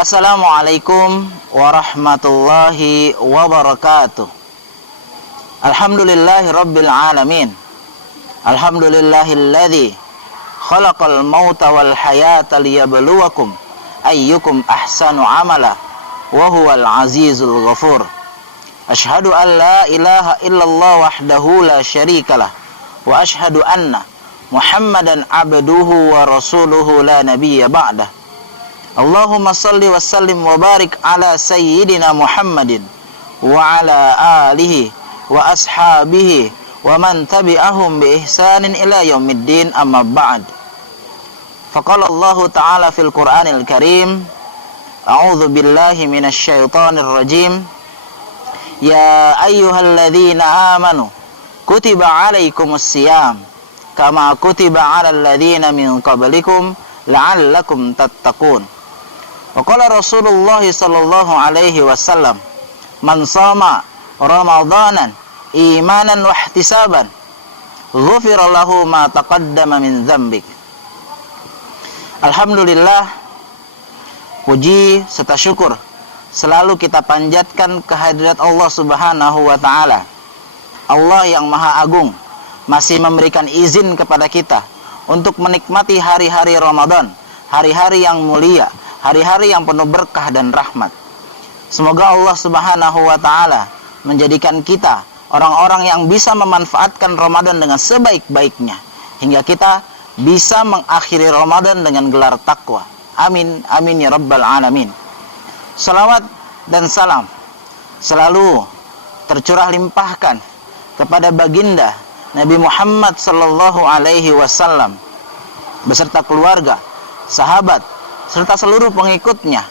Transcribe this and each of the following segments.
Assalamualaikum warahmatullahi wabarakatuh. Alhamdulillahi rabbil alamin. Alhamdulillahilladzi khalaqal mauta wal hayata liyabluwakum ayyukum ahsanu amala wa huwal azizul ghafur. Ashhadu an la ilaha illallah wahdahu la syarikalah wa ashhadu anna Muhammadan abduhu wa rasuluhu la nabiyya ba'dah. Allahumma salli wa sallim wa barik ala sayyidina Muhammadin wa ala alihi wa ashabihi wa man tabi'ahum bi ihsanin ila yaumiddin, amma ba'd. Faqala Allah ta'ala fil Qur'anil Karim, a'udzu billahi minasy syaithanir rajim. Ya ayyuhalladzina amanu kutiba 'alaikumus syiyam kama kutiba 'alal ladzina min qablikum la'allakum tattaqun. Wa qala Rasulullah sallallahu alaihi wasallam, man shama ramadanan imanan wa ihtisaban ghufira lahu ma taqaddama min dzambik. Alhamdulillah, puji serta syukur selalu kita panjatkan kehadirat Allah Subhanahu wa taala. Allah yang Maha Agung masih memberikan izin kepada kita untuk menikmati hari-hari Ramadan, hari-hari yang mulia, hari-hari yang penuh berkah dan rahmat. Semoga Allah Subhanahu wa taala menjadikan kita orang-orang yang bisa memanfaatkan Ramadan dengan sebaik-baiknya, hingga kita bisa mengakhiri Ramadan dengan gelar takwa. Amin, amin ya rabbal alamin. Salawat dan salam selalu tercurah limpahkan kepada baginda Nabi Muhammad sallallahu alaihi wasallam beserta keluarga, sahabat, serta seluruh pengikutnya,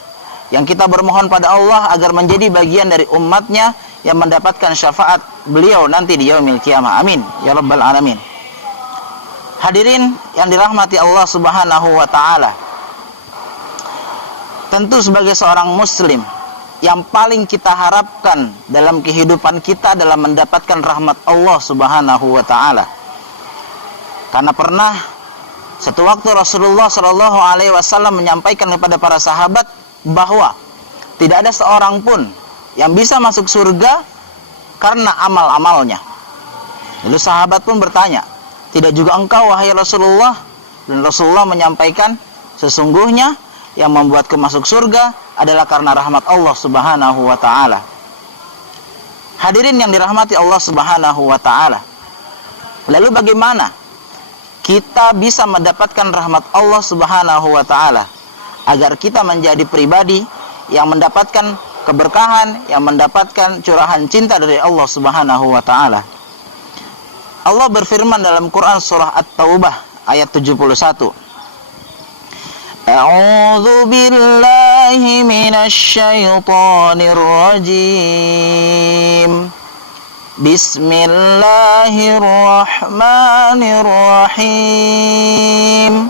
yang kita bermohon pada Allah agar menjadi bagian dari umatnya yang mendapatkan syafaat beliau nanti di yaumil qiyamah. Amin ya rabbal alamin. Hadirin yang dirahmati Allah Subhanahu wa taala, tentu sebagai seorang muslim, yang paling kita harapkan dalam kehidupan kita dalam mendapatkan rahmat Allah Subhanahu wa taala. Karena pernah satu waktu Rasulullah Shallallahu alaihi wasallam menyampaikan kepada para sahabat bahwa tidak ada seorang pun yang bisa masuk surga karena amal-amalnya. Lalu sahabat pun bertanya, tidak juga engkau wahai Rasulullah? Dan Rasulullah menyampaikan, sesungguhnya yang membuatku masuk surga adalah karena rahmat Allah Subhanahu wa taala. Hadirin yang dirahmati Allah Subhanahu wa taala, lalu bagaimana kita bisa mendapatkan rahmat Allah Subhanahu wa taala agar kita menjadi pribadi yang mendapatkan keberkahan, yang mendapatkan curahan cinta dari Allah Subhanahu wa taala? Allah berfirman dalam Quran surah At-Taubah ayat 71. A'udzu billahi minasy syaithanir rajim. Bismillahirrahmanirrahim.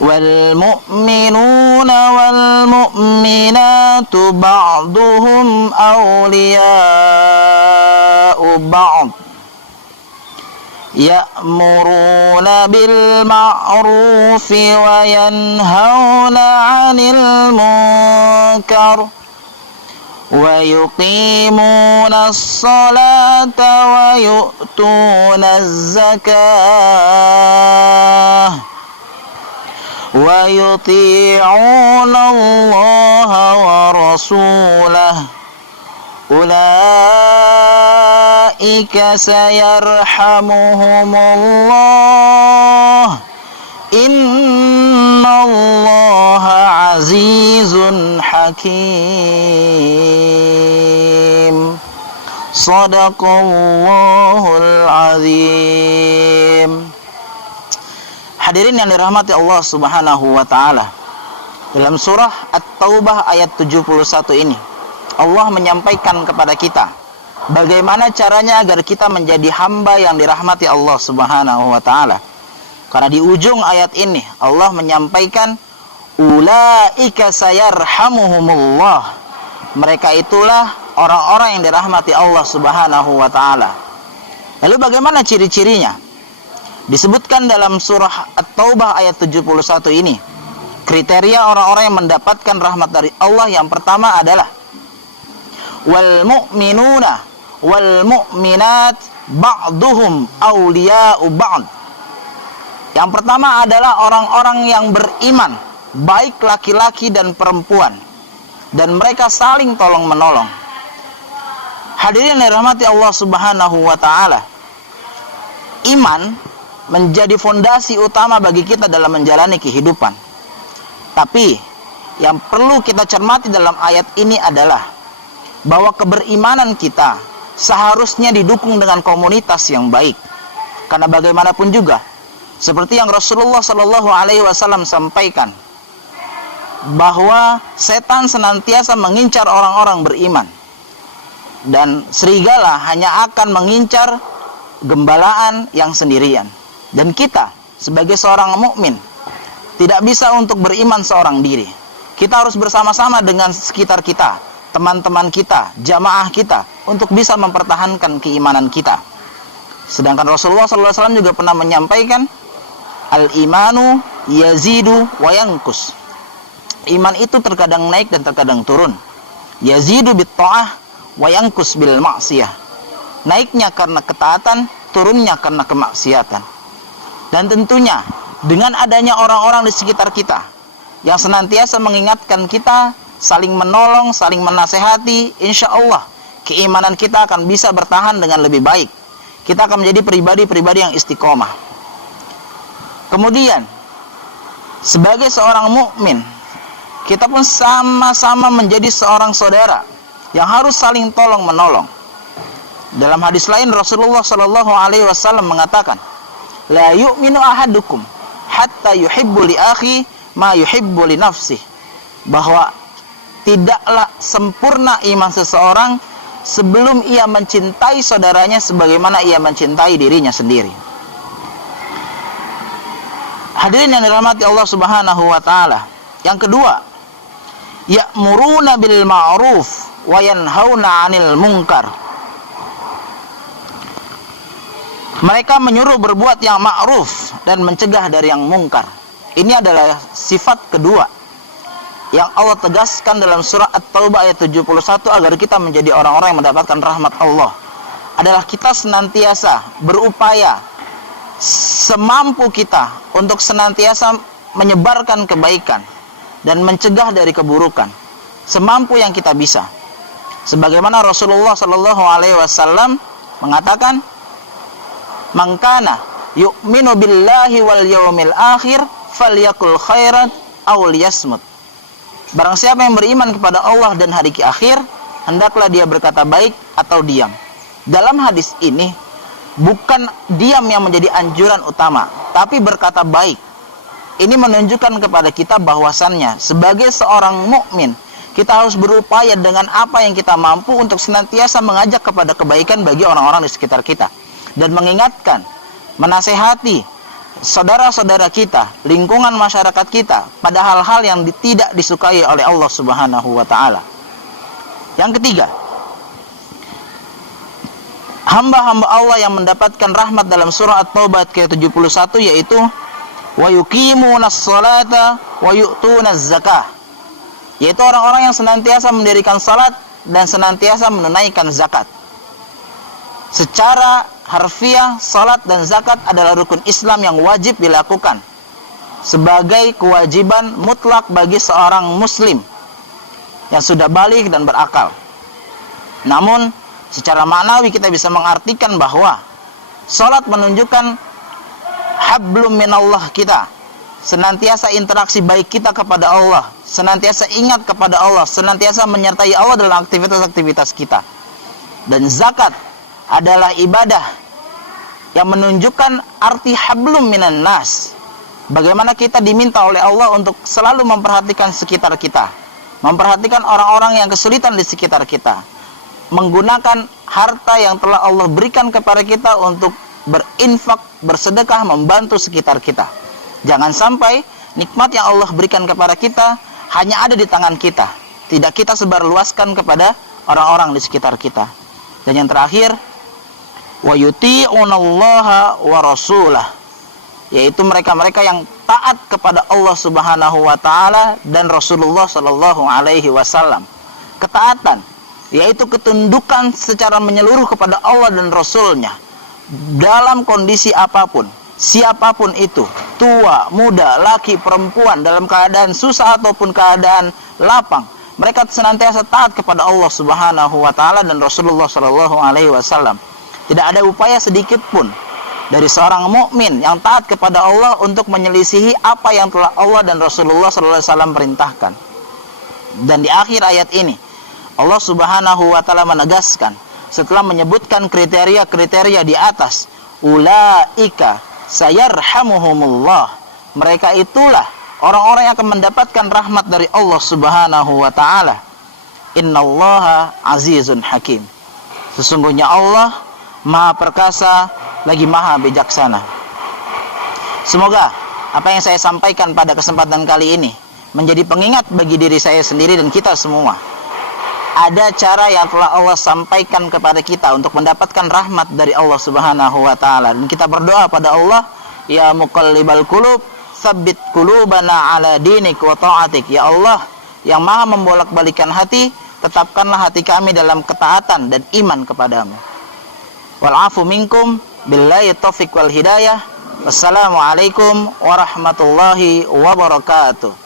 Wal mu'minuna wal mu'minatu ba'duhum awliya'u ba'd. Ya'muruna bil ma'rufi wa yanhauna 'anil munkar wa yuqimuna as-salata wa yu'tuna az-zakah wa yuti'una Allah wa rasulahu ulaika sayarhamuhumullah innallaha azizun hakim. Shadaqallahul azim. Hadirin yang dirahmati Allah Subhanahu wa taala, dalam surah At-Taubah ayat 71 ini Allah menyampaikan kepada kita bagaimana caranya agar kita menjadi hamba yang dirahmati Allah Subhanahu wa taala. Karena di ujung ayat ini Allah menyampaikan ulaika sayarhamuhumullah. Mereka itulah orang-orang yang dirahmati Allah Subhanahu wa taala. Lalu bagaimana ciri-cirinya? Disebutkan dalam surah At-Taubah ayat 71 ini, Kriteria orang-orang yang mendapatkan rahmat dari Allah yang pertama adalah wal mu'minuna wal mu'minat ba'duhum awliya'u ba'd. Yang pertama adalah orang-orang yang beriman, baik laki-laki dan perempuan, dan mereka saling tolong-menolong. Hadirin yang dirahmati Allah Subhanahu wa taala, iman menjadi fondasi utama bagi kita dalam menjalani kehidupan. Tapi yang perlu kita cermati dalam ayat ini adalah bahwa keberimanan kita seharusnya didukung dengan komunitas yang baik. Karena bagaimanapun juga, seperti yang Rasulullah Shallallahu Alaihi Wasallam sampaikan, bahwa setan senantiasa mengincar orang-orang beriman, dan serigala hanya akan mengincar gembalaan yang sendirian. Dan kita sebagai seorang mukmin tidak bisa untuk beriman seorang diri. Kita harus bersama-sama dengan sekitar kita, teman-teman kita, jamaah kita, untuk bisa mempertahankan keimanan kita. Sedangkan Rasulullah SAW juga pernah menyampaikan, al-imanu yazidu wa yankus. Iman itu terkadang naik dan terkadang turun. Yazidu bit ta'ah wa yankus bil ma'siyah. Naiknya karena ketaatan, turunnya karena kemaksiatan. Dan tentunya dengan adanya orang-orang di sekitar kita yang senantiasa mengingatkan kita, saling menolong, saling menasehati, insya Allah keimanan kita akan bisa bertahan dengan lebih baik. Kita akan menjadi pribadi-pribadi yang istiqomah. Kemudian, sebagai seorang mukmin, kita pun sama-sama menjadi seorang saudara yang harus saling tolong-menolong. Dalam hadis lain Rasulullah Shallallahu Alaihi Wasallam mengatakan, la yu'minu ahadukum hatta yuhibbu li akhi ma yuhibbu li nafsih. Bahwa tidaklah sempurna iman seseorang sebelum ia mencintai saudaranya sebagaimana ia mencintai dirinya sendiri. Hadirin yang dirahmati Allah Subhanahu wa taala. Yang kedua, ya'muruna bil ma'ruf wa yanhauna 'anil munkar. Mereka menyuruh berbuat yang ma'ruf dan mencegah dari yang mungkar. Ini adalah sifat kedua yang Allah tegaskan dalam surah At-Taubah ayat 71 agar kita menjadi orang-orang yang mendapatkan rahmat Allah. Adalah kita senantiasa berupaya semampu kita untuk senantiasa menyebarkan kebaikan dan mencegah dari keburukan semampu yang kita bisa. Sebagaimana Rasulullah Shallallahu Alaihi Wasallam mengatakan, man kana yu'minu billahi wal yawmil akhir falyakul khairan aw liyasmut. Barang siapa yang beriman kepada Allah dan hari akhir, hendaklah dia berkata baik atau diam. Dalam hadis ini bukan diam yang menjadi anjuran utama, tapi berkata baik. Ini menunjukkan kepada kita bahwasannya sebagai seorang mukmin kita harus berupaya dengan apa yang kita mampu untuk senantiasa mengajak kepada kebaikan bagi orang-orang di sekitar kita, dan mengingatkan, menasehati saudara-saudara kita, lingkungan masyarakat kita pada hal-hal yang tidak disukai oleh Allah Subhanahu wa taala. Yang ketiga, hamba-hamba Allah yang mendapatkan rahmat dalam surah At-Taubah ke-71 yaitu wa yuqimunas salata wa yu'tunaz zakah, yaitu orang-orang yang senantiasa mendirikan salat dan senantiasa menunaikan zakat. Secara harfiah, salat dan zakat adalah rukun Islam yang wajib dilakukan sebagai kewajiban mutlak bagi seorang muslim yang sudah baligh dan berakal. Namun secara maknawi kita bisa mengartikan bahwa salat menunjukkan hablum minallah kita, senantiasa interaksi baik kita kepada Allah, senantiasa ingat kepada Allah, senantiasa menyertai Allah dalam aktivitas-aktivitas kita. Dan zakat adalah ibadah yang menunjukkan arti hablum minan nas. Bagaimana kita diminta oleh Allah untuk selalu memperhatikan sekitar kita, memperhatikan orang-orang yang kesulitan di sekitar kita, menggunakan harta yang telah Allah berikan kepada kita untuk berinfak, bersedekah, membantu sekitar kita. Jangan sampai nikmat yang Allah berikan kepada kita hanya ada di tangan kita, tidak kita sebarluaskan kepada orang-orang di sekitar kita. Dan yang terakhir, wa yuti'unallaha wa rasulah, yaitu mereka-mereka yang taat kepada Allah Subhanahu wa taala dan Rasulullah sallallahu alaihi wasallam. Ketaatan yaitu ketundukan secara menyeluruh kepada Allah dan Rasulnya dalam kondisi apapun, siapapun itu, tua, muda, laki, perempuan, dalam keadaan susah ataupun keadaan lapang, mereka senantiasa taat kepada Allah Subhanahu wa taala dan Rasulullah sallallahu alaihi wasallam. Tidak ada upaya sedikit pun dari seorang mukmin yang taat kepada Allah untuk menyelisihi apa yang telah Allah dan Rasulullah sallallahu alaihi wasallam perintahkan. Dan di akhir ayat ini Allah Subhanahu wa taala menegaskan setelah menyebutkan kriteria-kriteria di atas, ulaika sayarhamuhumullah, mereka itulah orang-orang yang akan mendapatkan rahmat dari Allah Subhanahu wa taala. Innallaha azizun hakim, sesungguhnya Allah Maha perkasa lagi maha bijaksana. Semoga apa yang saya sampaikan pada kesempatan kali ini menjadi pengingat bagi diri saya sendiri dan kita semua. Ada cara yang telah Allah sampaikan kepada kita untuk mendapatkan rahmat dari Allah Subhanahu wa taala, dan kita berdoa pada Allah, ya muqallibal qulub, tsabbit qulubana ala dinik wa ta'atik. Ya Allah yang maha membolak-balikan hati, tetapkanlah hati kami dalam ketaatan dan iman kepadamu. Wal afu minkum billahi taufiq wal hidayah. Wassalamualaikum warahmatullahi wabarakatuh.